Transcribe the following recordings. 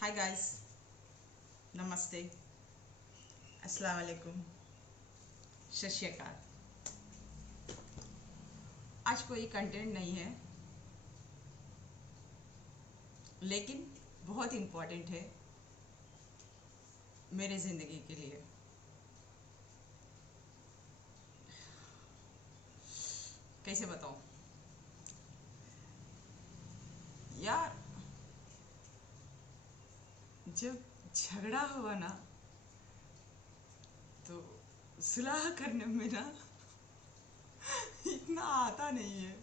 Hi guys, नमस्ते, अस्सलाम वालेकुम, सत श्री अकाल। आज कोई कंटेंट नहीं है, लेकिन बहुत इम्पोर्टेंट है मेरे ज़िंदगी के लिए। कैसे बताऊँ यार, जब झगड़ा हुआ ना तो सुलह करने में ना इतना आता नहीं है।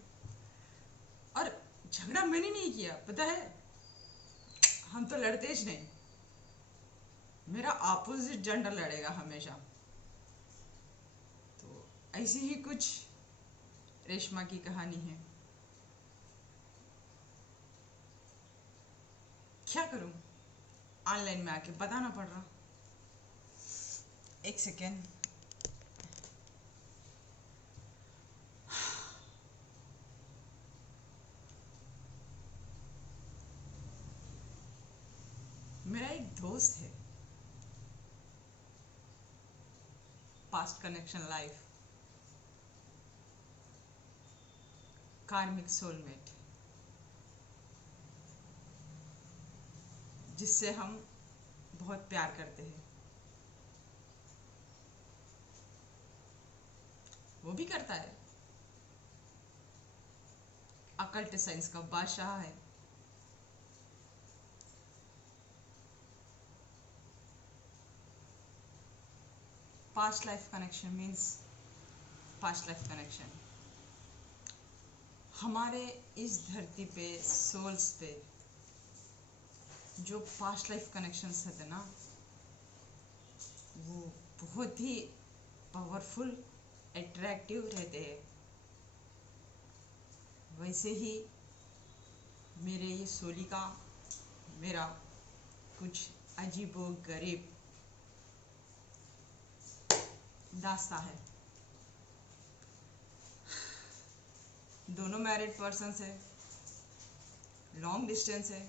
और झगड़ा मैंने नहीं किया, पता है, हम तो लड़ते ही नहीं। मेरा अपोजिट जेंडर लड़ेगा हमेशा। तो ऐसी ही कुछ रेशमा की कहानी है। क्या करूं, ऑनलाइन में आके बताना पड़ रहा। एक सेकेंड। मेरा एक दोस्त है, पास्ट कनेक्शन लाइफ, कार्मिक सोलमेट, जिससे हम बहुत प्यार करते हैं। वो भी करता है, अकल्ट साइंस का बादशाह है। Past life connection means past life connection. हमारे इस धरती पे, सोल्स पे जो पास्ट लाइफ कनेक्शंस रहते ना, वो बहुत ही पावरफुल, अट्रैक्टिव रहते हैं। वैसे ही मेरे ये सोली का मेरा कुछ अजीबो गरीब दास्ता है। दोनों मैरिड पर्सन्स है, लॉन्ग डिस्टेंस है,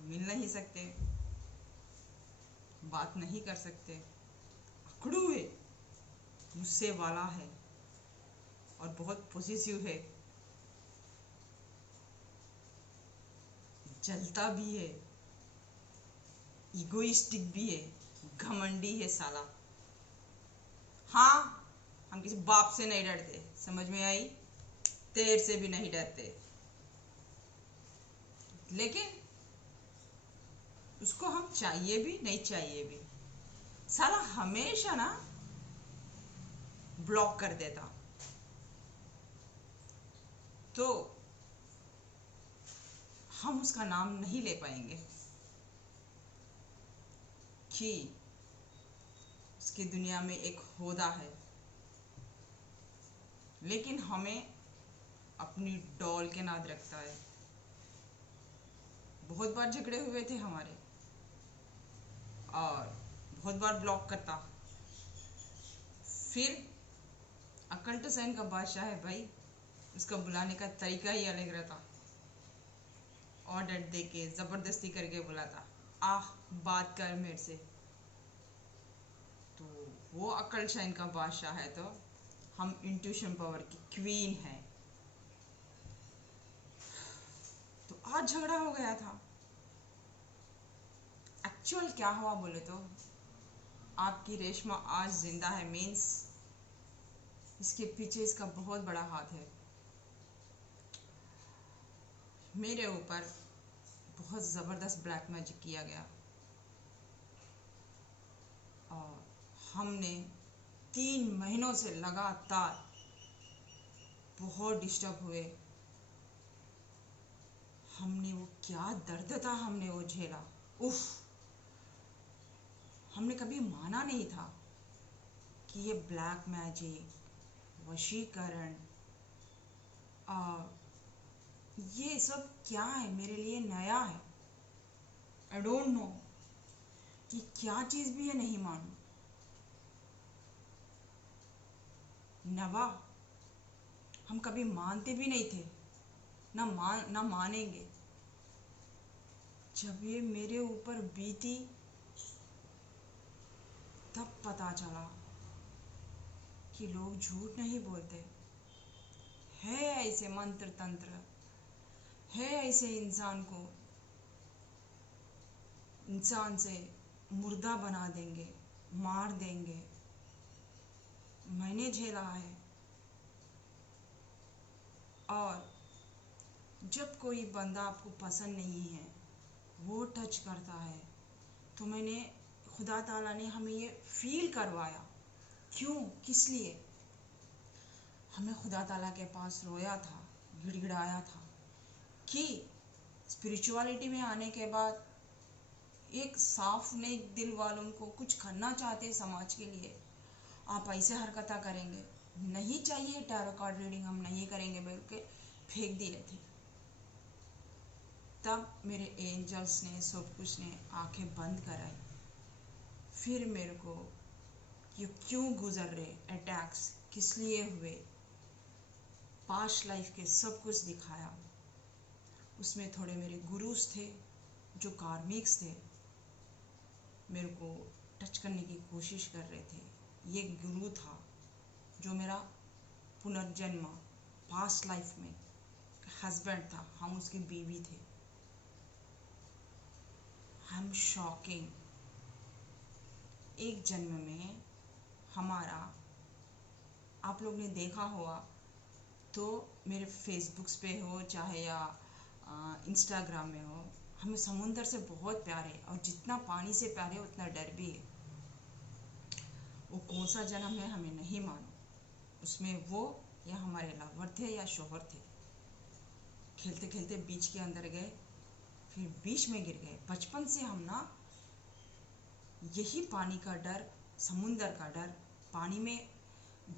मिल नहीं सकते, बात नहीं कर सकते, अकड़ू है, गुस्से वाला है और बहुत पॉजिटिव है, जलता भी है, इगोइस्टिक भी है, घमंडी है साला। हाँ, हम किसी बाप से नहीं डरते, समझ में आई? तेर से भी नहीं डरते, लेकिन उसको हम चाहिए भी नहीं चाहिए भी, साला हमेशा ना ब्लॉक कर देता। तो हम उसका नाम नहीं ले पाएंगे कि उसकी दुनिया में एक होदा है, लेकिन हमें अपनी डॉल के नाद रखता है। बहुत बार झगड़े हुए थे हमारे, और बहुत बार ब्लॉक करता। फिर अकल्ट साइन का बादशाह है भाई, उसका बुलाने का तरीका ही अलग रहता। ऑर्डर दे के ज़बरदस्ती करके बुलाता, आह बात कर मेरे से। तो वो अकल शाइन का बादशाह है, तो हम इंट्यूशन पावर की क्वीन है। तो आज झगड़ा हो गया था। एक्चुअल क्या हुआ बोले तो, आपकी रेशमा आज जिंदा है मीन्स इसके पीछे इसका बहुत बड़ा हाथ है। मेरे ऊपर बहुत ज़बरदस्त ब्लैक मैजिक किया गया, और हमने 3 महीनों से लगातार बहुत डिस्टर्ब हुए। हमने वो क्या दर्द था, हमने वो झेला। उफ, हमने कभी माना नहीं था कि ये ब्लैक मैजिक, वशीकरण और ये सब क्या है, मेरे लिए नया है। आई डोंट नो कि क्या चीज़ भी है, नहीं मानूं। नवा हम कभी मानते भी नहीं थे, ना मानेंगे। जब ये मेरे ऊपर बीती तब पता चला कि लोग झूठ नहीं बोलते। है ऐसे मंत्र तंत्र, है ऐसे इंसान से मुर्दा बना देंगे, मार देंगे। मैंने झेला है। और जब कोई बंदा आपको पसंद नहीं है, वो टच करता है, तो मैंने खुदा ताला ने हमें ये फील करवाया। क्यों, किस लिए? हमें खुदा ताला के पास रोया था, गिड़गिड़ाया था कि स्पिरिचुअलिटी में आने के बाद एक साफ नेक दिल वालों को कुछ करना चाहते समाज के लिए, आप ऐसे हरकतें करेंगे, नहीं चाहिए टैरो कार्ड रीडिंग, हम नहीं करेंगे बोल के फेंक दिए थे। तब मेरे एंजल्स ने, सब कुछ ने आंखें बंद कराई। फिर मेरे को ये क्यों गुजर रहे अटैक्स, किस लिए हुए, पास्ट लाइफ के सब कुछ दिखाया। उसमें थोड़े मेरे गुरुज थे जो कार्मिक्स थे, मेरे को टच करने की कोशिश कर रहे थे। ये गुरु था जो मेरा पुनर्जन्म पास्ट लाइफ में हस्बैंड था, हम उसकी बीवी थे। हम शॉकिंग, एक जन्म में हमारा, आप लोग ने देखा होगा तो मेरे फेसबुक्स पे हो चाहे या इंस्टाग्राम में हो, हमें समुंदर से बहुत प्यार है, और जितना पानी से प्यार है उतना डर भी है। वो कौन सा जन्म है हमें नहीं मालूम, उसमें वो या हमारे लवर थे या शोहर थे। खेलते खेलते बीच के अंदर गए, फिर बीच में गिर गए। बचपन से हम ना यही पानी का डर, समुंदर का डर, पानी में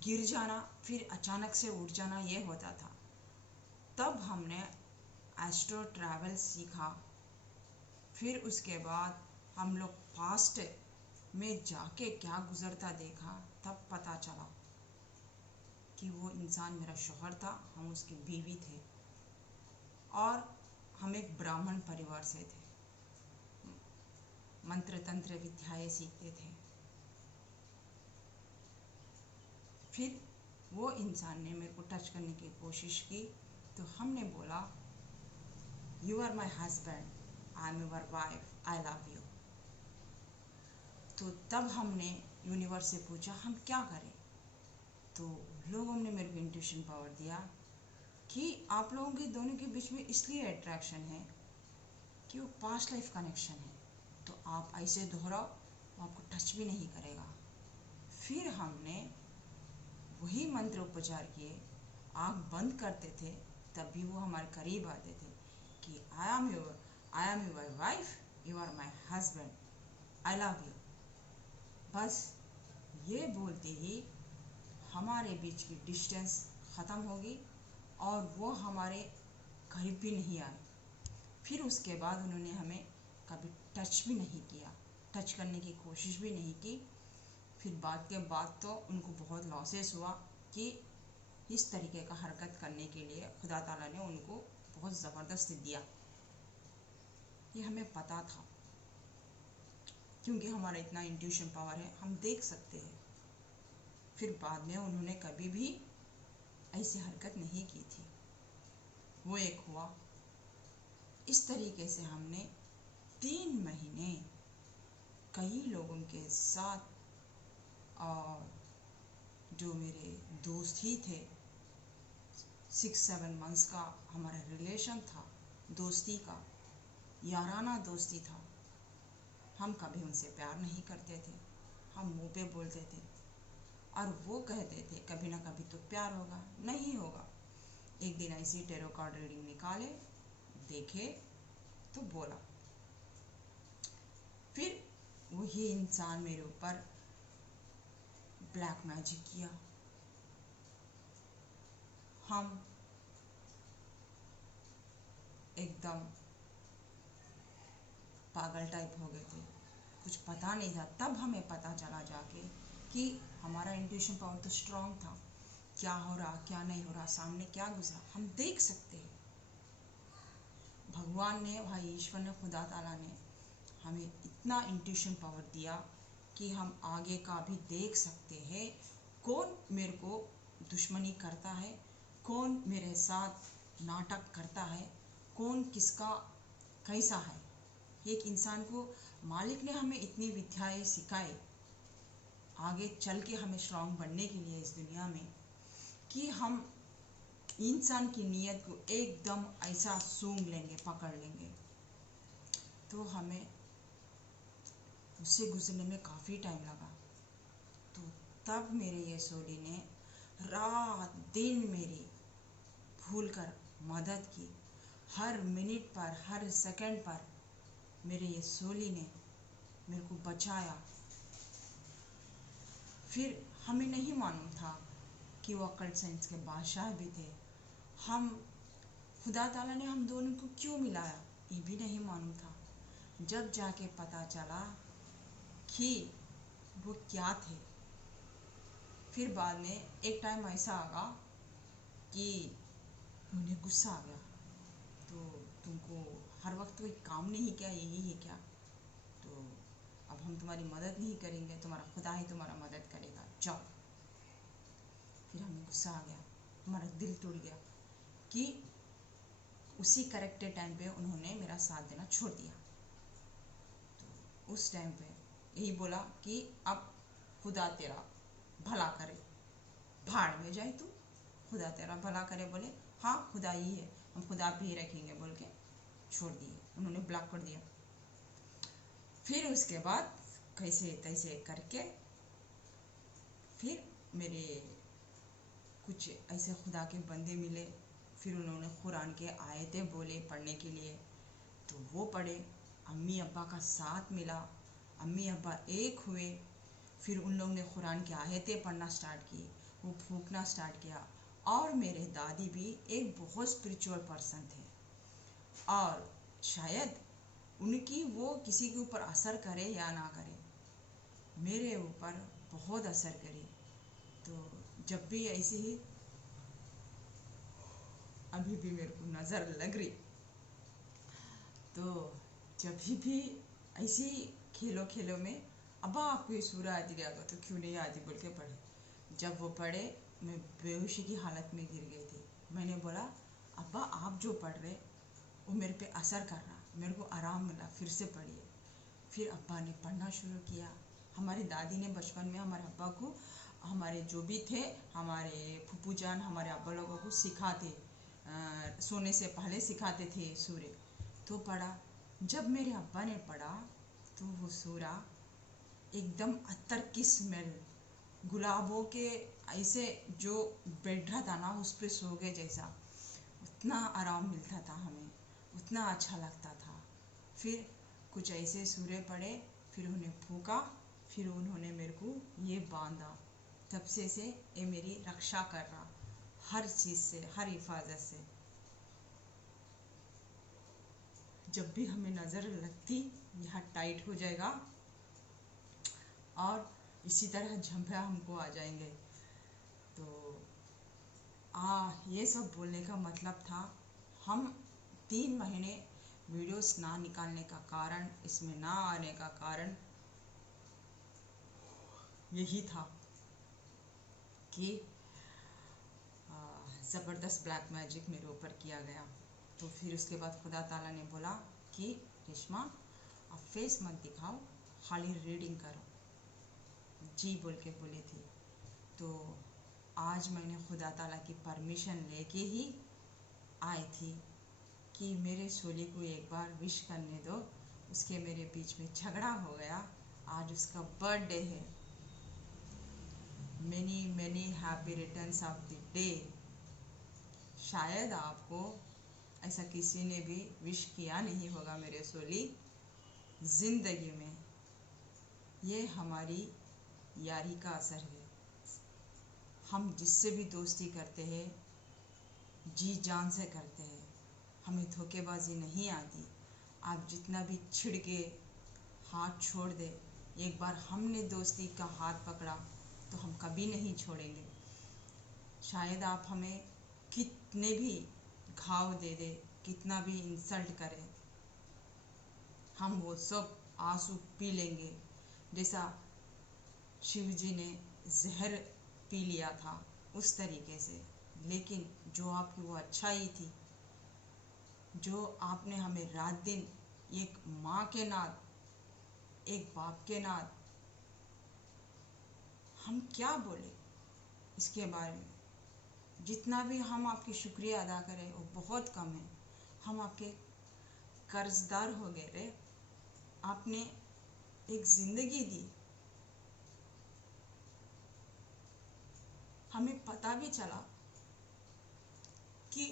गिर जाना, फिर अचानक से उठ जाना, ये होता था। तब हमने एस्ट्रो ट्रैवल सीखा। फिर उसके बाद हम लोग पास्ट में जाके क्या गुजरता देखा, तब पता चला कि वो इंसान मेरा शौहर था, हम उसकी बीवी थे, और हम एक ब्राह्मण परिवार से थे, मंत्र तंत्र विद्याएं सीखते थे। फिर वो इंसान ने मेरे को टच करने की कोशिश की, तो हमने बोला, you are my husband, I am your wife, I love you. तो तब हमने यूनिवर्स से पूछा हम क्या करें। तो लोगों ने मेरे को इंट्यूशन पावर दिया कि आप लोगों के दोनों के बीच में इसलिए अट्रैक्शन है कि वो पास्ट लाइफ कनेक्शन है, तो आप ऐसे दोहराओ, वो आपको टच भी नहीं करेगा। फिर हमने वही मंत्र उपचार किए, आँख बंद करते थे, तब भी वो हमारे करीब आते थे कि I am your wife, you are my husband, I love you. बस ये बोलते ही हमारे बीच की डिस्टेंस ख़त्म होगी और वो हमारे करीब भी नहीं आए। फिर उसके बाद उन्होंने हमें कभी टच भी नहीं किया, टच करने की कोशिश भी नहीं की। फिर बाद के बाद तो उनको बहुत लॉसेस हुआ कि इस तरीके का हरकत करने के लिए खुदा ताला ने उनको बहुत ज़बरदस्त दिया। ये हमें पता था क्योंकि हमारा इतना इंट्यूशन पावर है, हम देख सकते हैं। फिर बाद में उन्होंने कभी भी ऐसी हरकत नहीं की थी। वो एक हुआ। इस तरीके से हमने 3 महीने कई लोगों के साथ, और जो मेरे दोस्त ही थे, 6-7 मंथ्स का हमारा रिलेशन था, दोस्ती का, याराना दोस्ती था। हम कभी उनसे प्यार नहीं करते थे, हम मुंह पे बोलते थे, और वो कहते थे कभी ना कभी तो प्यार होगा, नहीं होगा। एक दिन ऐसी टैरो कार्ड रीडिंग निकाले, देखे तो बोला। फिर वही इंसान मेरे ऊपर ब्लैक मैजिक किया। हम एकदम पागल टाइप हो गए थे, कुछ पता नहीं था। तब हमें पता चला जाके कि हमारा इंट्यूशन पावर तो स्ट्रांग था, क्या हो रहा क्या नहीं हो रहा, सामने क्या गुजरा हम देख सकते हैं। भगवान ने, भाई ईश्वर ने, खुदा ताला ने हमें इतना इंट्यूशन पावर दिया कि हम आगे का भी देख सकते हैं कौन मेरे को दुश्मनी करता है, कौन मेरे साथ नाटक करता है, कौन किसका कैसा है। एक इंसान को मालिक ने हमें इतनी विद्याएं सिखाई आगे चल के हमें स्ट्रांग बनने के लिए इस दुनिया में, कि हम इंसान की नीयत को एकदम ऐसा सूंघ लेंगे, पकड़ लेंगे। तो हमें उससे गुजरने में काफ़ी टाइम लगा। तो तब मेरे ये सोली ने रात दिन मेरी भूल कर मदद की, हर मिनट पर, हर सेकंड पर मेरे ये सोली ने मेरे को बचाया। फिर हमें नहीं मालूम था कि वो अकल्ट साइंस के बादशाह भी थे। हम खुदा ताला ने हम दोनों को क्यों मिलाया ये भी नहीं मालूम था। जब जाके पता चला कि वो क्या थे, फिर बाद में एक टाइम ऐसा आगा कि उन्हें गुस्सा आ गया, तो तुमको हर वक्त कोई काम नहीं किया, यही है क्या? तो अब हम तुम्हारी मदद नहीं करेंगे, तुम्हारा खुदा ही तुम्हारा मदद करेगा, जाओ। फिर हमें गुस्सा आ गया, हमारा दिल टूट गया कि उसी करेक्ट टाइम पे उन्होंने मेरा साथ देना छोड़ दिया। तो उस टाइम पे यही बोला कि अब खुदा तेरा भला करे, भाड़ में जाए तू, खुदा तेरा भला करे। बोले हाँ खुदा ही है, हम खुदा भी रखेंगे बोल के छोड़ दिए, उन्होंने ब्लॉक कर दिया। फिर उसके बाद कैसे तैसे करके फिर मेरे कुछ ऐसे खुदा के बंदे मिले, फिर उन्होंने कुरान के आयतें बोले पढ़ने के लिए, तो वो पढ़े। अम्मी अब्बा का साथ मिला, अम्मी अब्बा एक हुए, फिर उन लोगों ने कुरान की आयतें पढ़ना स्टार्ट की, वो फूंकना स्टार्ट किया। और मेरे दादी भी एक बहुत स्पिरिचुअल पर्सन थे, और शायद उनकी वो किसी के ऊपर असर करे या ना करे, मेरे ऊपर बहुत असर करी। तो जब भी ऐसे ही, अभी भी मेरे को नज़र लग रही, तो जब भी ऐसे ही खेलो खेलो में अब्बा आपको ये सूरह आती गया तो क्यों नहीं आती बोल के पढ़े। जब वो पढ़े मैं बेहोशी की हालत में गिर गई थी। मैंने बोला अब्बा आप जो पढ़ रहे वो मेरे पे असर कर रहा, मेरे को आराम मिला, फिर से पढ़िए। फिर अब्बा ने पढ़ना शुरू किया। हमारी दादी ने बचपन में हमारे अब्बा को, हमारे जो भी थे, हमारे फूफू जान हमारे अब्बा लोगों को सिखाते, सोने से पहले सिखाते थे सूरे। तो पढ़ा। जब मेरे अब्बा ने पढ़ा तो वो सूरा एकदम अत्तर की स्मेल, गुलाबों के ऐसे जो बेड रहा था ना उस पर सो गए जैसा, उतना आराम मिलता था हमें, उतना अच्छा लगता था। फिर कुछ ऐसे सूरे पड़े, फिर उन्हें फूका, फिर उन्होंने मेरे को ये बांधा। तब से ये मेरी रक्षा कर रहा हर चीज़ से, हर हिफाजत से। जब भी हमें नज़र लगती यहाँ टाइट हो जाएगा और इसी तरह झंपा हमको आ जाएंगे। तो ये सब बोलने का मतलब था, हम 3 महीने वीडियोस ना निकालने का कारण, इसमें ना आने का कारण यही था कि ज़बरदस्त ब्लैक मैजिक मेरे ऊपर किया गया। तो फिर उसके बाद खुदा ताला ने बोला कि रेशमा अब फेस मत दिखाओ, खाली रीडिंग करो, जी बोल के बोली थी। तो आज मैंने खुदा ताला की परमिशन लेके ही आई थी कि मेरे सोली को एक बार विश करने दो। उसके मेरे बीच में झगड़ा हो गया, आज उसका बर्थडे है। Many many happy returns of the day. शायद आपको ऐसा किसी ने भी विश किया नहीं होगा मेरे सोली ज़िंदगी में। ये हमारी यारी का असर है। हम जिससे भी दोस्ती करते हैं जी जान से करते हैं, हमें धोखेबाजी नहीं आती। आप जितना भी छिड़ के हाथ छोड़ दे, एक बार हमने दोस्ती का हाथ पकड़ा तो हम कभी नहीं छोड़ेंगे। शायद आप हमें कितने भी घाव दे दे, कितना भी इंसल्ट करें, हम वो सब आंसू पी लेंगे, जैसा शिव जी ने जहर पी लिया था उस तरीके से। लेकिन जो आपकी वो अच्छाई थी, जो आपने हमें रात दिन एक माँ के नात, एक बाप के नात, हम क्या बोले इसके बारे में। जितना भी हम आपकी शुक्रिया अदा करें वो बहुत कम है। हम आपके कर्जदार हो गए रे। आपने एक जिंदगी दी, हमें पता भी चला कि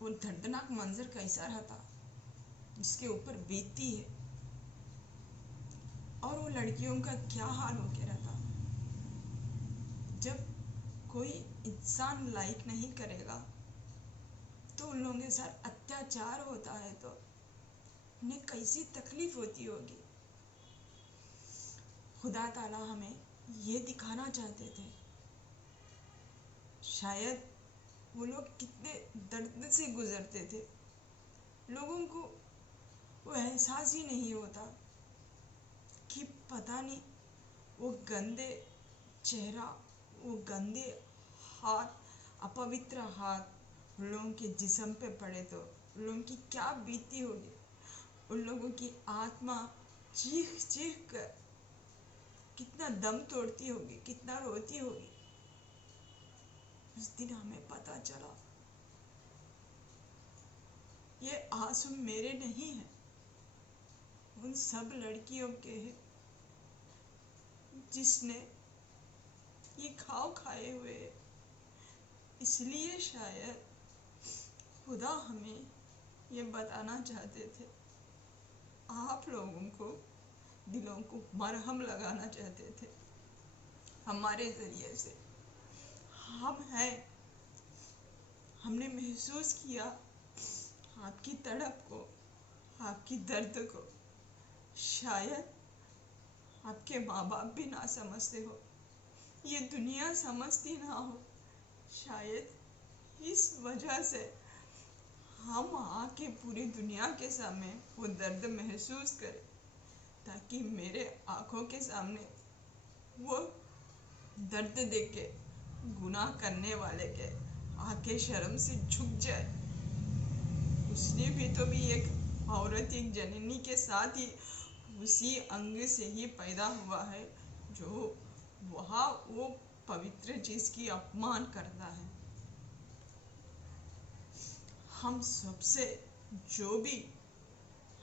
वो दर्दनाक मंजर कैसा रहता जिसके ऊपर बीतती है, और वो लड़कियों का क्या हाल हो के रहता। जब कोई इंसान लाइक नहीं करेगा तो उन लोगों के साथ अत्याचार होता है तो उन्हें कैसी तकलीफ होती होगी। खुदा ताला हमें ये दिखाना चाहते थे, शायद वो लोग कितने दर्द से गुजरते थे, लोगों को वो एहसास ही नहीं होता कि पता नहीं वो गंदे चेहरा, वो गंदे हाथ, अपवित्र हाथ उन लोगों के जिस्म पे पड़े तो उन लोगों की क्या बीती होगी। उन लोगों की आत्मा चीख चीख कर कितना दम तोड़ती होगी, कितना रोती होगी। उस दिन हमें पता चला ये आंसू मेरे नहीं हैं, उन सब लड़कियों के हैं जिसने ये घाव खाए हुए हैं। इसलिए शायद खुदा हमें ये बताना चाहते थे, आप लोगों को दिलों को मरहम लगाना चाहते थे हमारे ज़रिए से। हम हैं, हमने महसूस किया आपकी तड़प को, आपकी दर्द को। शायद आपके माँ बाप भी ना समझते हो, ये दुनिया समझती ना हो। शायद इस वजह से हम आके पूरी दुनिया के सामने वो दर्द महसूस करें, ताकि मेरे आँखों के सामने वो दर्द देख के गुनाह करने वाले के आंखें शर्म से झुक जाए। उसने भी एक औरत, एक जननी के साथ ही उसी अंग से ही पैदा हुआ है जो वहाँ वो पवित्र चीज की अपमान करता है। हम सबसे जो भी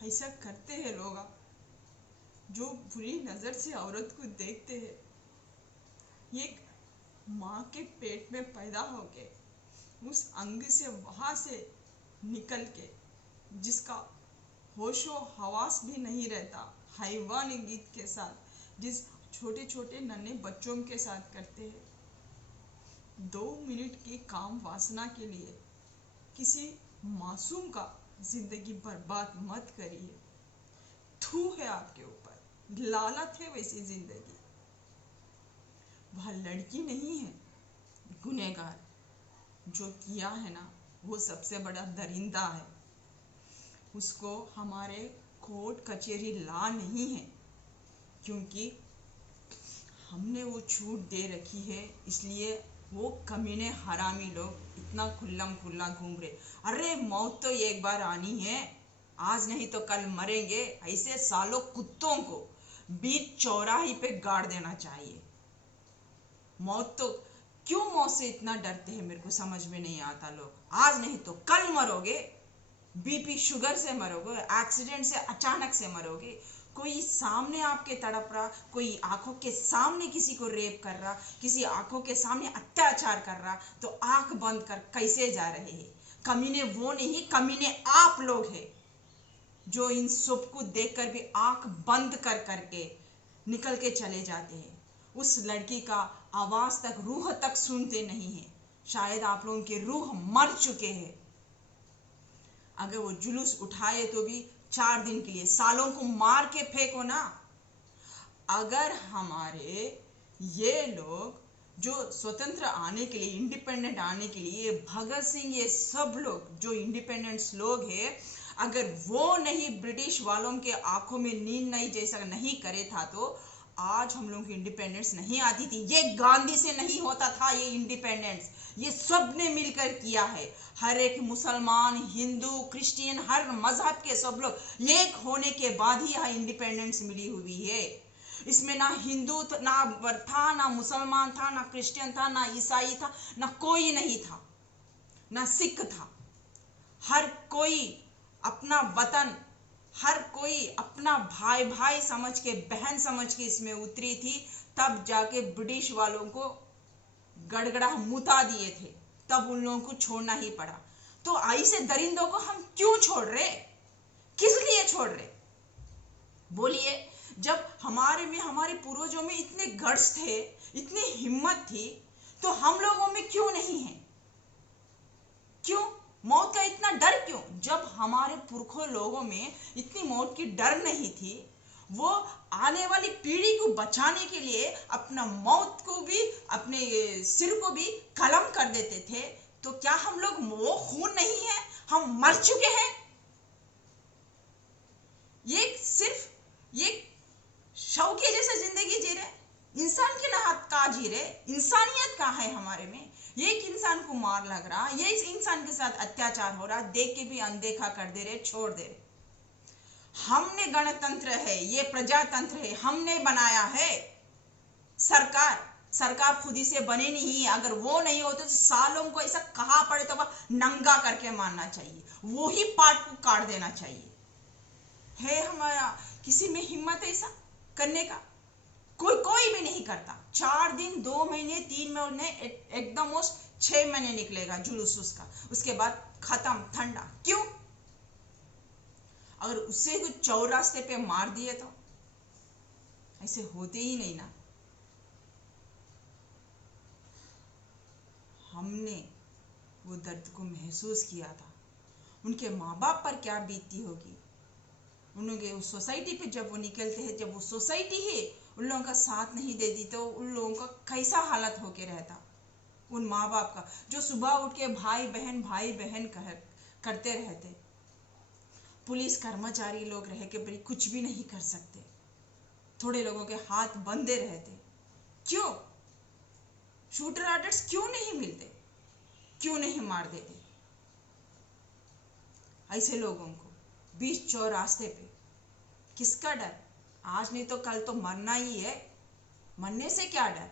ऐसा करते हैं लोग, जो बुरी नज़र से औरत को देखते हैं, एक माँ के पेट में पैदा होके उस अंग से वहाँ से निकल के जिसका होशो हवास भी नहीं रहता, हैवानी गीत के साथ जिस छोटे छोटे नन्हे बच्चों के साथ करते हैं। 2 मिनट की काम वासना के लिए किसी मासूम का जिंदगी बर्बाद मत करिए। थू है आपके ऊपर, लालत है वैसी जिंदगी। वह लड़की नहीं है गुनहगार, जो किया है ना वो सबसे बड़ा दरिंदा है। उसको हमारे कोर्ट कचहरी ला नहीं है, क्योंकि हमने वो छूट दे रखी है। इसलिए वो कमीने हरामी लोग इतना खुल्लम खुल्ला घूम रहे। अरे मौत तो एक बार आनी है, आज नहीं तो कल मरेंगे। ऐसे सालों कुत्तों को बीच चौराहे पे गाड़ देना चाहिए। मौत तो क्यों मौत से इतना डरते हैं, मेरे को समझ में नहीं आता। लोग आज नहीं तो कल मरोगे, बीपी शुगर से मरोगे, एक्सीडेंट से अचानक से मरोगे। कोई सामने आपके तड़प रहा, कोई आंखों के सामने किसी को रेप कर रहा, किसी आंखों के सामने अत्याचार कर रहा, तो आंख बंद कर कैसे जा रहे हैं। कमीने वो नहीं, कमीने आप लोग हैं जो इन सब को देखकर भी आंख बंद कर करके निकल के चले जाते हैं। उस लड़की का आवाज तक, रूह तक सुनते नहीं है। शायद आप लोगों के रूह मर चुके हैं। अगर वो जुलूस उठाए तो भी 4 दिन के लिए, सालों को मार के फेंको ना। अगर हमारे ये लोग जो स्वतंत्र आने के लिए, इंडिपेंडेंट आने के लिए भगत सिंह, ये सब लोग जो इंडिपेंडेंट्स लोग हैं, अगर वो नहीं ब्रिटिश वालों के आंखों में नींद नहीं जैसा नहीं करे था तो आज हम लोगों की इंडिपेंडेंस नहीं आती थी। ये गांधी से नहीं होता था ये इंडिपेंडेंस, ये सब ने मिलकर किया है। हर एक मुसलमान, हिंदू, क्रिश्चियन, हर मजहब के सब लोग एक होने के बाद ही यहाँ इंडिपेंडेंस मिली हुई है। इसमें ना हिंदू ना था, ना मुसलमान था, ना क्रिश्चियन था, ना ईसाई था, ना कोई नहीं था, ना सिख था। हर कोई अपना वतन, हर कोई अपना भाई भाई समझ के, बहन समझ के इसमें उतरी थी। तब जाके ब्रिटिश वालों को गड़गड़ा मुता दिए थे, तब उन लोगों को छोड़ना ही पड़ा। तो ऐसे दरिंदों को हम क्यों छोड़ रहे, किस लिए छोड़ रहे बोलिए। जब हमारे में, हमारे पूर्वजों में इतने गट्स थे, इतनी हिम्मत थी, तो हम लोगों में क्यों नहीं है? क्यों मौत का इतना डर क्यों? जब हमारे पुरखों लोगों में इतनी मौत की डर नहीं थी, वो आने वाली पीढ़ी को बचाने के लिए अपना मौत को भी, अपने सिर को भी कलम कर देते थे। तो क्या हम लोग वो खून नहीं है? हम मर चुके हैं। ये सिर्फ ये शव के जैसे जिंदगी जी रहे, इंसान के नाहक का जी रहे। इंसानियत कहाँ है हमारे में? ये एक इंसान को मार लग रहा, ये इस इंसान के साथ अत्याचार हो रहा, देख के भी अनदेखा कर दे रहे, छोड़ दे रहे। हमने गणतंत्र है, ये प्रजातंत्र है, हमने बनाया है। सरकार खुद ही से बने नहीं। अगर वो नहीं होते तो सालों को ऐसा कहा पड़े तो वह नंगा करके मारना चाहिए, वो ही पार्ट को काट देना चाहिए। है हमारा किसी में हिम्मत ऐसा करने का? कोई भी नहीं करता। 4 दिन, 2 महीने, 3 महीने, एकदम 6 महीने निकलेगा जुलूस उसका, उसके बाद खत्म, ठंडा। क्यों? अगर उससे कुछ चौरास्ते पे मार दिए तो ऐसे होते ही नहीं ना। हमने वो दर्द को महसूस किया था। उनके माँ बाप पर क्या बीतती होगी, उनके उस सोसाइटी पे जब वो निकलते हैं, जब वो सोसाइटी ही उन लोगों का साथ नहीं देती तो उन लोगों का कैसा हालत होके रहता। उन माँ बाप का जो सुबह उठ के भाई बहन करते रहते। पुलिस कर्मचारी लोग रह के बड़ी कुछ भी नहीं कर सकते, थोड़े लोगों के हाथ बंधे रहते। क्यों? शूटर आर्टिस्ट क्यों नहीं मिलते? क्यों नहीं मार देते ऐसे लोगों को बीच चौरास्ते पे? किसका डर? आज नहीं तो कल तो मरना ही है। मरने से क्या डर?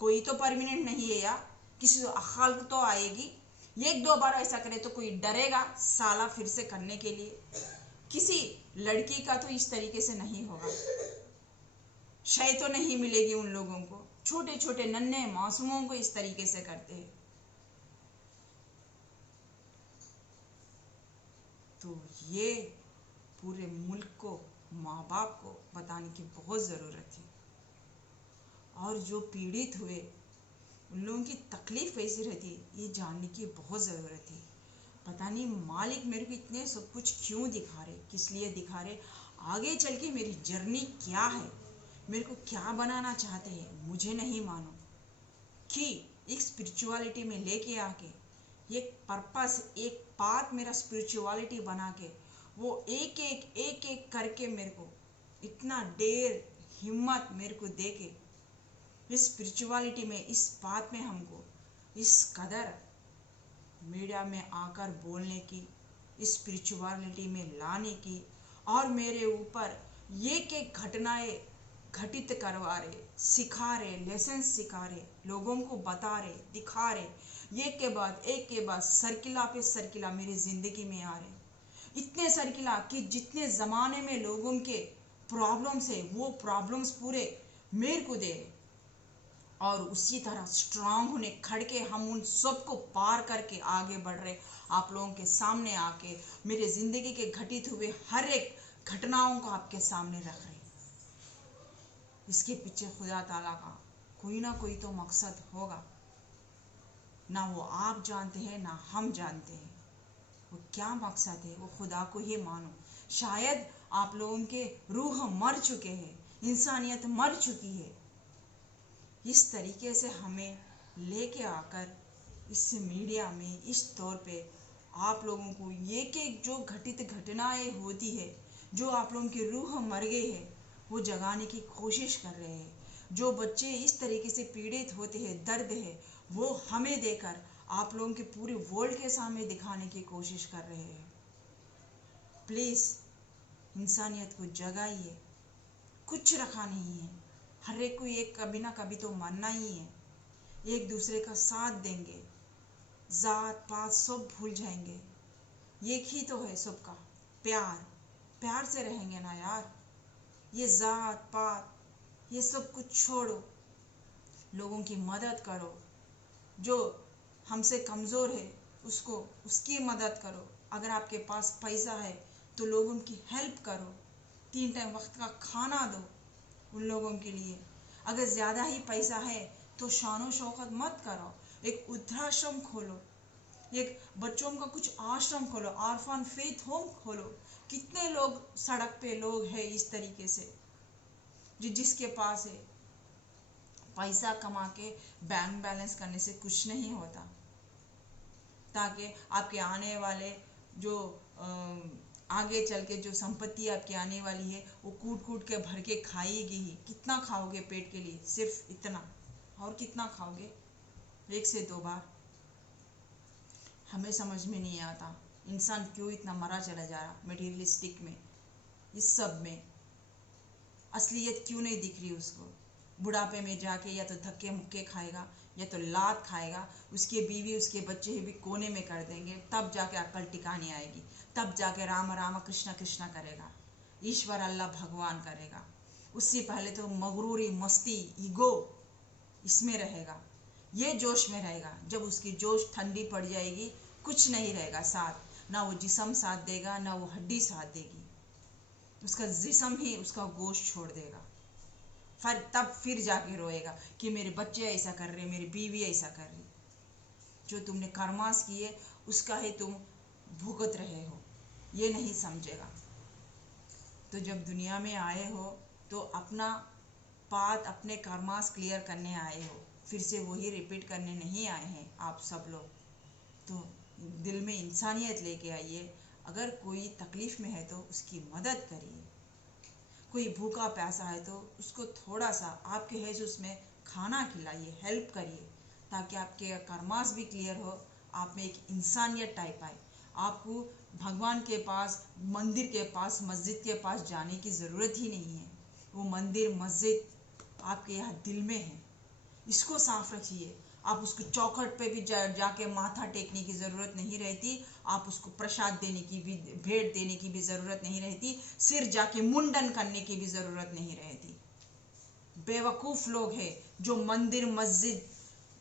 कोई तो परमानेंट नहीं है या किसी तो अकाल तो आएगी। एक दो बार ऐसा करे तो कोई डरेगा साला फिर से करने के लिए? किसी लड़की का तो इस तरीके से नहीं होगा, शय तो नहीं मिलेगी उन लोगों को। छोटे छोटे नन्हे मासूमों को इस तरीके से करते हैं। तो ये पूरे मुल्क को, माँ बाप को बताने की बहुत ज़रूरत है। और जो पीड़ित हुए उन लोगों की तकलीफ कैसी रहती है ये जानने की बहुत ज़रूरत है। पता नहीं मालिक मेरे को इतने सब कुछ क्यों दिखा रहे, किस लिए दिखा रहे, आगे चल के मेरी जर्नी क्या है, मेरे को क्या बनाना चाहते हैं, मुझे नहीं मालूम। कि एक स्पिरिचुअलिटी में लेके आके एक पर्पस, एक पाथ मेरा स्पिरिचुअलिटी बना के वो एक एक करके मेरे को इतना डेर हिम्मत मेरे को दे के इस स्पिरिचुअलिटी में, इस बात में हमको इस कदर मीडिया में आकर बोलने की, इस स्पिरिचुअलिटी में लाने की, और मेरे ऊपर एक एक घटनाएं घटित करवा रहे, सिखा रहे, लेसन सिखा रहे, लोगों को बता रहे, दिखा रहे, एक के बाद सर्किला पे सर्किला मेरी ज़िंदगी में आ रहे। इतने सर्किला कि जितने ज़माने में लोगों के प्रॉब्लम्स है वो प्रॉब्लम्स पूरे मेरे को दे रहे, और उसी तरह स्ट्रांग होने खड़ के हम उन सब को पार करके आगे बढ़ रहे, आप लोगों के सामने आके मेरे ज़िंदगी के घटित हुए हर एक घटनाओं को आपके सामने रख रहे। इसके पीछे खुदा ताला का कोई ना कोई तो मकसद होगा, ना वो आप जानते हैं ना हम जानते हैं। वो क्या मकसद है वो खुदा को ही मानो। शायद आप लोगों के रूह मर चुके हैं, इंसानियत मर चुकी है, इस तरीके से हमें लेके आकर इस मीडिया में इस तौर पे आप लोगों को एक एक जो घटित घटनाएं होती है, जो आप लोगों की रूह मर गई है, वो जगाने की कोशिश कर रहे हैं। जो बच्चे इस तरीके से पीड़ित होते हैं, दर्द है, वो हमें देकर आप लोगों के पूरे वर्ल्ड के सामने दिखाने की कोशिश कर रहे हैं। प्लीज़ इंसानियत को जगाइए, कुछ रखा नहीं है। हर एक को एक कभी ना कभी तो मरना ही है। एक दूसरे का साथ देंगे, जात पात सब भूल जाएंगे। एक ही तो है सबका, प्यार। प्यार से रहेंगे ना यार। ये जात पात ये सब कुछ छोड़ो, लोगों की मदद करो। जो हमसे कमज़ोर है उसको उसकी मदद करो। अगर आपके पास पैसा है तो लोगों की हेल्प करो। 3 टाइम वक्त का खाना दो उन लोगों के लिए। अगर ज़्यादा ही पैसा है तो शानो शौकत मत करो, एक वृद्धाश्रम खोलो, एक बच्चों का कुछ आश्रम खोलो, ऑर्फन फेथ होम खोलो। कितने लोग सड़क पे लोग हैं इस तरीके से, जिसके पास है पैसा कमा के बैंक बैलेंस करने से कुछ नहीं होता। ताकि आपके आने वाले जो आगे चल के जो संपत्ति आपकी आने वाली है वो कूट कूट के भर के खाएगी ही। कितना खाओगे पेट के लिए? सिर्फ इतना। और कितना खाओगे? 1 से 2 बार। हमें समझ में नहीं आता इंसान क्यों इतना मरा चला जा रहा मटेरियलिस्टिक में, इस सब में असलियत क्यों नहीं दिख रही उसको। बुढ़ापे में जाके या तो धक्के मुक्के खाएगा या तो लात खाएगा, उसके बीवी उसके बच्चे भी कोने में कर देंगे, तब जाके अक्ल टिकानी आएगी, तब जाके राम राम कृष्णा कृष्णा करेगा, ईश्वर अल्लाह भगवान करेगा। उससे पहले तो मगरूरी, मस्ती, ईगो इसमें रहेगा, ये जोश में रहेगा। जब उसकी जोश ठंडी पड़ जाएगी कुछ नहीं रहेगा साथ, ना वो जिस्म साथ देगा ना वो हड्डी साथ देगी, उसका जिस्म ही उसका गोश्त छोड़ देगा। फिर जाके रोएगा कि मेरे बच्चे ऐसा कर रहे, मेरी बीवी ऐसा कर रही। जो तुमने कर्मास किए उसका ही तुम भुगत रहे हो, ये नहीं समझेगा। तो जब दुनिया में आए हो तो अपना पाथ, अपने कर्मास क्लियर करने आए हो, फिर से वही रिपीट करने नहीं आए हैं आप सब लोग। तो दिल में इंसानियत लेके आइए। अगर कोई तकलीफ़ में है तो उसकी मदद करिए। कोई भूखा प्यासा है तो उसको थोड़ा सा आपके हैज उसमें खाना खिलाइए, हेल्प करिए, ताकि आपके कर्मास भी क्लियर हो, आप में एक इंसानियत टाइप आए। आपको भगवान के पास, मंदिर के पास, मस्जिद के पास जाने की ज़रूरत ही नहीं है। वो मंदिर मस्जिद आपके यहाँ दिल में है, इसको साफ रखिए। आप उसको चौखट पे भी जाके माथा टेकने की ज़रूरत नहीं रहती, आप उसको प्रसाद देने की भी, भेंट देने की भी ज़रूरत नहीं रहती, सिर जाके मुंडन करने की भी ज़रूरत नहीं रहती। बेवकूफ़ लोग हैं जो मंदिर, मस्जिद,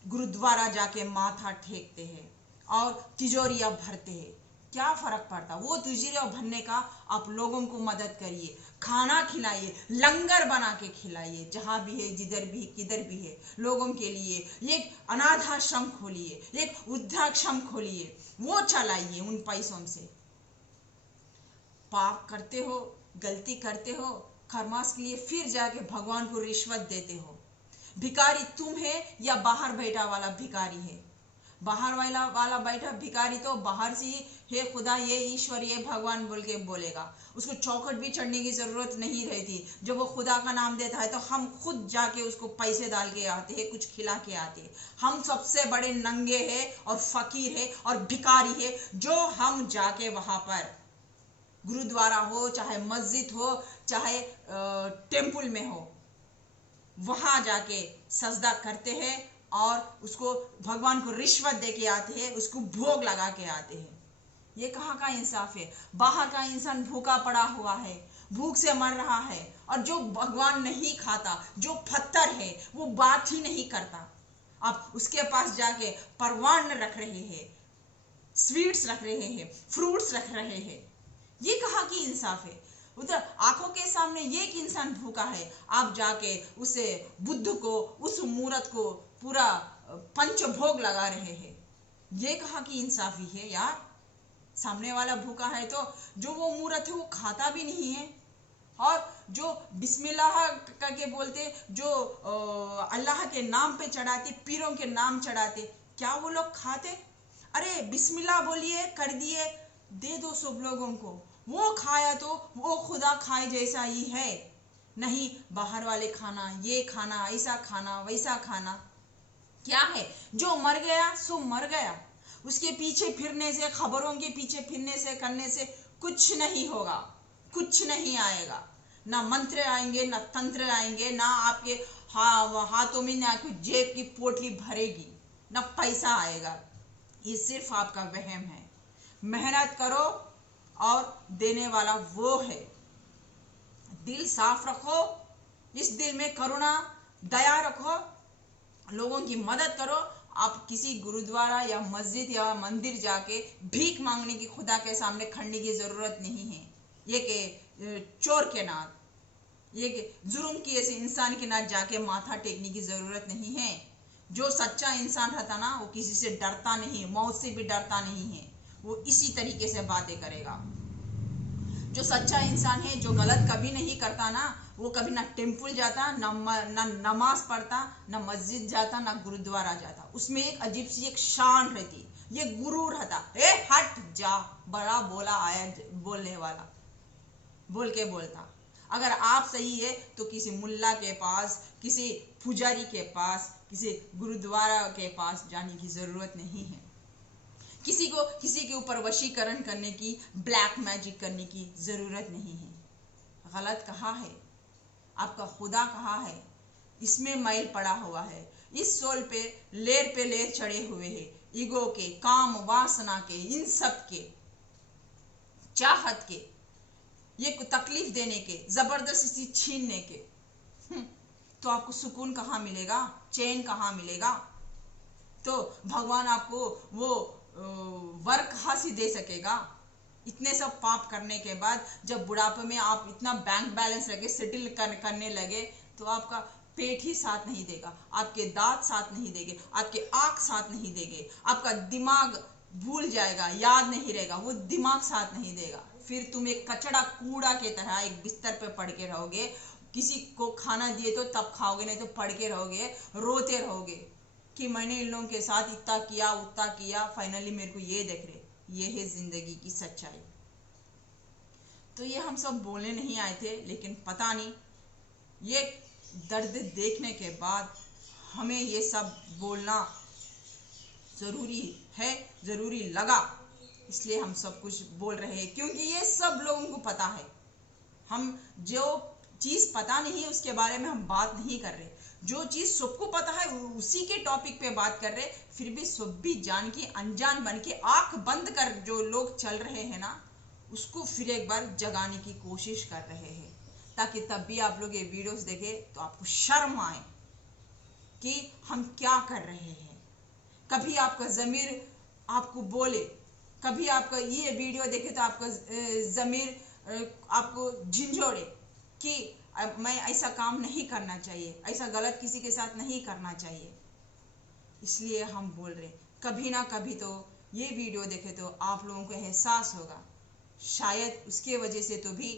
गुरुद्वारा जाके माथा टेकते हैं और तिजोरियाँ भरते हैं। क्या फ़र्क पड़ता? वो तिजोरियाँ भरने का आप लोगों को मदद करिए, खाना खिलाइए, लंगर बना के खिलाइए, जहाँ भी है, जिधर भी, किधर भी है, लोगों के लिए एक अनाथाश्रम खोलिए, एक वृद्धाश्रम खोलिए, वो चलाइए उन पैसों से। पाप करते हो, गलती करते हो, खरमास के लिए फिर जाके भगवान को रिश्वत देते हो। भिखारी तुम है या बाहर बैठा वाला भिखारी है? बाहर वाला बैठा भिखारी तो बाहर से ही हे खुदा, ये ईश्वर, ये भगवान बोल के बोलेगा। उसको चौखट भी चढ़ने की ज़रूरत नहीं रहती। जब वो खुदा का नाम देता है तो हम खुद जाके उसको पैसे डाल के आते हैं, कुछ खिला के आते हैं। हम सबसे बड़े नंगे हैं और फ़कीर है और भिखारी है, जो हम जाके वहाँ पर गुरुद्वारा हो, चाहे मस्जिद हो, चाहे टेम्पल में हो, वहाँ जाके सजदा करते हैं और उसको भगवान को रिश्वत दे के आते हैं, उसको भोग लगा के आते हैं। ये कहाँ का इंसाफ है? बाहर का इंसान भूखा पड़ा हुआ है, भूख से मर रहा है, और जो भगवान नहीं खाता, जो पत्थर है, वो बात ही नहीं करता। आप उसके पास जाके परवान रख रहे हैं, स्वीट्स रख रहे हैं, फ्रूट्स रख रहे हैं। ये कहाँ की इंसाफ है? उधर आंखों के सामने एक इंसान भूखा है, आप जाके उसे बुद्ध को, उस मूर्त को पूरा पंच भोग लगा रहे हैं। ये कहाँ की इंसाफी है यार? सामने वाला भूखा है तो जो वो मूर्त है वो खाता भी नहीं है, और जो बिस्मिल्लाह करके बोलते, जो अल्लाह के नाम पे चढ़ाते, पीरों के नाम चढ़ाते, क्या वो लोग खाते? अरे बिस्मिल्लाह बोलिए, कर दिए, दे दो सब लोगों को, वो खाया तो वो खुदा खाए जैसा ही है। नहीं बाहर वाले खाना, ये खाना, ऐसा खाना, वैसा खाना। क्या है, जो मर गया सो मर गया, उसके पीछे फिरने से, खबरों के पीछे फिरने से, करने से कुछ नहीं होगा, कुछ नहीं आएगा। ना मंत्र आएंगे, ना तंत्र आएंगे, ना आपके हाथों में ना कोई जेब की पोटली भरेगी, ना पैसा आएगा। ये सिर्फ आपका वहम है। मेहनत करो और देने वाला वो है। दिल साफ रखो, इस दिल में करुणा, दया रखो, लोगों की मदद करो। आप किसी गुरुद्वारा या मस्जिद या मंदिर जाके भीख मांगने की, खुदा के सामने खड़ने की जरूरत नहीं है। ये के चोर के नाथ, ये के जुर्म किए से इंसान के नाथ जाके माथा टेकने की जरूरत नहीं है। जो सच्चा इंसान रहता ना, वो किसी से डरता नहीं, मौत से भी डरता नहीं है, वो इसी तरीके से बातें करेगा। जो सच्चा इंसान है, जो गलत कभी नहीं करता ना, वो कभी ना टेम्पल जाता, ना नमाज पढ़ता, ना मस्जिद जाता, ना गुरुद्वारा जाता। उसमें एक अजीब सी एक शान रहती, ये गुरूर रहता। ए हट जा, बड़ा बोला आया बोलने वाला, बोल के बोलता। अगर आप सही है तो किसी मुल्ला के पास, किसी पुजारी के पास, किसी गुरुद्वारा के पास जाने की जरूरत नहीं है। किसी के ऊपर वशीकरण करने की, ब्लैक मैजिक करने की जरूरत नहीं है। गलत कहाँ है, आपका खुदा कहाँ है? इसमें मैल पड़ा हुआ है। इस सोल पे लेर चढ़े हुए हैं, ईगो के, काम वासना के, इन सब के, चाहत के, ये तकलीफ देने के, जबरदस्ती छीनने के। तो आपको सुकून कहाँ मिलेगा, चैन कहाँ मिलेगा? तो भगवान आपको वो वर कहाँ से दे सकेगा? इतने सब पाप करने के बाद जब बुढ़ापे में आप इतना बैंक बैलेंस रखे, सेटल करने लगे, तो आपका पेट ही साथ नहीं देगा, आपके दांत साथ नहीं देंगे, आपके आंख साथ नहीं देंगे, आपका दिमाग भूल जाएगा, याद नहीं रहेगा, वो दिमाग साथ नहीं देगा। फिर तुम एक कचड़ा कूड़ा के तरह एक बिस्तर पे पड़ के रहोगे। किसी को खाना दिए तो तब खाओगे, नहीं तो पड़ के रहोगे, रोते रहोगे कि मैंने इन लोगों के साथ इतना किया, उतना किया, फाइनली मेरे को ये देख रहे। ये है जिंदगी की सच्चाई। तो ये हम सब बोलने नहीं आए थे, लेकिन पता नहीं ये दर्द देखने के बाद हमें ये सब बोलना जरूरी है, जरूरी लगा, इसलिए हम सब कुछ बोल रहे हैं। क्योंकि ये सब लोगों को पता है, हम जो चीज पता नहीं है उसके बारे में हम बात नहीं कर रहे। जो चीज सबको पता है उसी के टॉपिक पे बात कर रहे, फिर भी सब भी जान के अनजान बन के आंख बंद कर जो लोग चल रहे हैं ना, उसको फिर एक बार जगाने की कोशिश कर रहे हैं, ताकि तब भी आप लोग ये वीडियोस देखें तो आपको शर्म आए कि हम क्या कर रहे हैं। कभी आपका ज़मीर आपको बोले, कभी आपका ये वीडियो देखे तो आपका ज़मीर आपको झिंझोड़े कि मैं ऐसा काम नहीं करना चाहिए, ऐसा गलत किसी के साथ नहीं करना चाहिए। इसलिए हम बोल रहे, कभी ना कभी तो ये वीडियो देखे तो आप लोगों को एहसास होगा, शायद उसके वजह से तो भी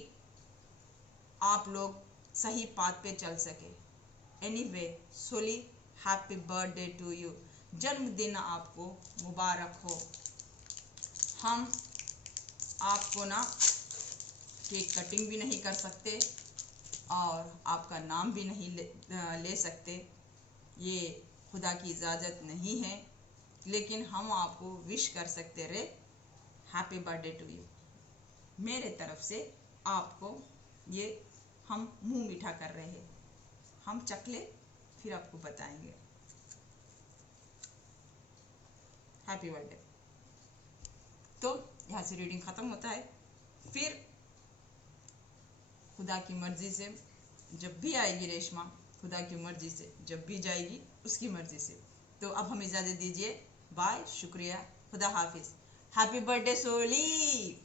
आप लोग सही पाथ पे चल सके। एनीवे, सोली हैप्पी बर्थडे टू यू, जन्मदिन आपको मुबारक हो। हम आपको ना केक कटिंग भी नहीं कर सकते और आपका नाम भी नहीं ले सकते, ये खुदा की इजाज़त नहीं है, लेकिन हम आपको विश कर सकते रहे हैप्पी बर्थडे टू यू। मेरे तरफ से आपको ये हम मुंह मीठा कर रहे हैं, हम चखले फिर आपको बताएंगे। Happy birthday. तो यहाँ से रीडिंग ख़त्म होता है, फिर खुदा की मर्ज़ी से जब भी आएगी रेशमा, खुदा की मर्ज़ी से जब भी जाएगी उसकी मर्ज़ी से। तो अब हम इजाज़त दीजिए, बाय, शुक्रिया, खुदा हाफिज़। हैप्पी बर्थडे सोली।